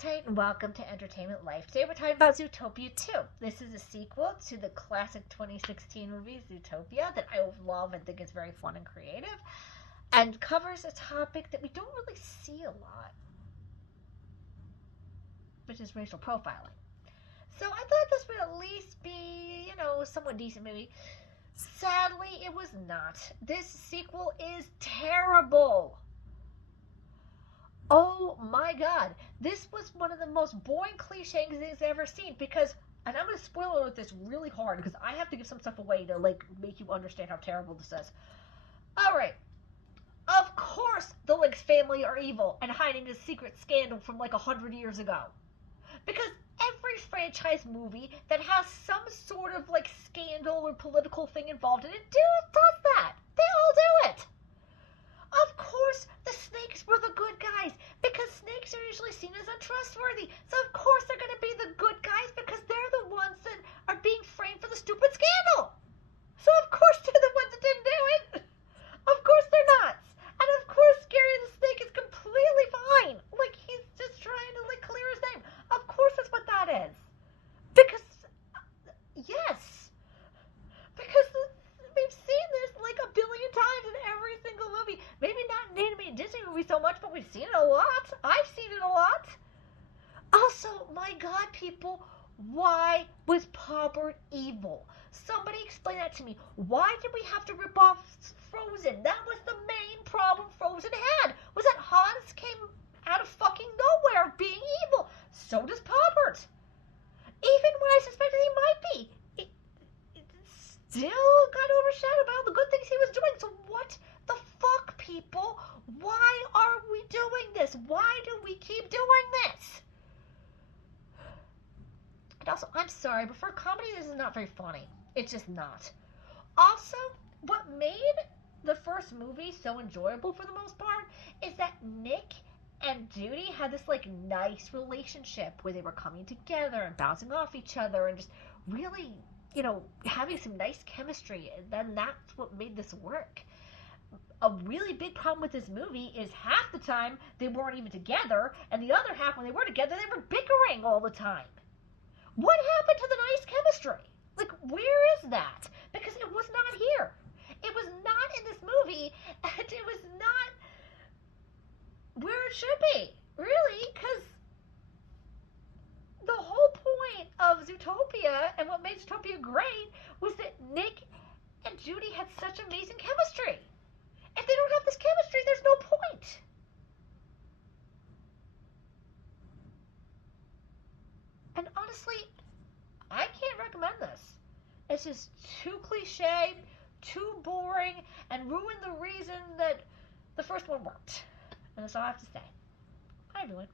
appetite and welcome to Entertainment Life. Today we're talking about Zootopia 2. This is a sequel to the classic 2016 movie Zootopia that I love and think is very fun and creative, and covers a topic that we don't really see a lot, which is racial profiling. So I thought this would at least be, a somewhat decent movie. Sadly, it was not. This sequel is terrible. Oh my god, this was one of the most boring cliche things I've ever seen because, and I'm going to spoil it this really hard because I have to give some stuff away to make you understand how terrible this is. Alright, of course the Lynx family are evil and hiding a secret scandal from 100 years ago. Because every franchise movie that has some sort of scandal or political thing involved in it does that. They all do it. Of course, the snakes were the good guys, because snakes are usually seen as untrustworthy. So of course they're going to be the good guys, because they're the ones that are being framed for the stupid scandal. So of course they're the ones that didn't do it. Of course they're not. And of course Gary the Snake is completely fine. He's just trying to clear his name. Of course that's what that is. Because, yes. Because we've seen this a billion times in every single movie. Maybe not in animated Disney movies so much, but we've seen it a lot. I've seen it a lot. Also, my god, people, why was Popper evil? Somebody explain that to me. Why did we have to rip off Frozen? That was the main problem Frozen had, was that Hans came out of fucking nowhere being evil. So does Poppert. Even when I suspected he might be, it still got overshadowed by all the good things he was doing. So what the fuck, people? Why are we doing this? Why do we keep doing this? And also, I'm sorry, but for a comedy, this is not very funny. It's just not. Also, what made the first movie so enjoyable for the most part is that Nick and Judy had this nice relationship where they were coming together and bouncing off each other and just really, having some nice chemistry. And then that's what made this work. A really big problem with this movie is half the time they weren't even together, and the other half when they were together they were bickering all the time. What happened to the nice chemistry? Where is that? Because it was not here. It was not in this movie, and it was not where it should be, really, because the whole point of Zootopia and what made Zootopia great was that Nick and Judy had such amazing chemistry. If they don't have this chemistry, there's no point. And honestly, I can't recommend this. It's just too cliche, too boring, and ruined the reason that the first one worked. And that's all I have to say. Hi, everyone.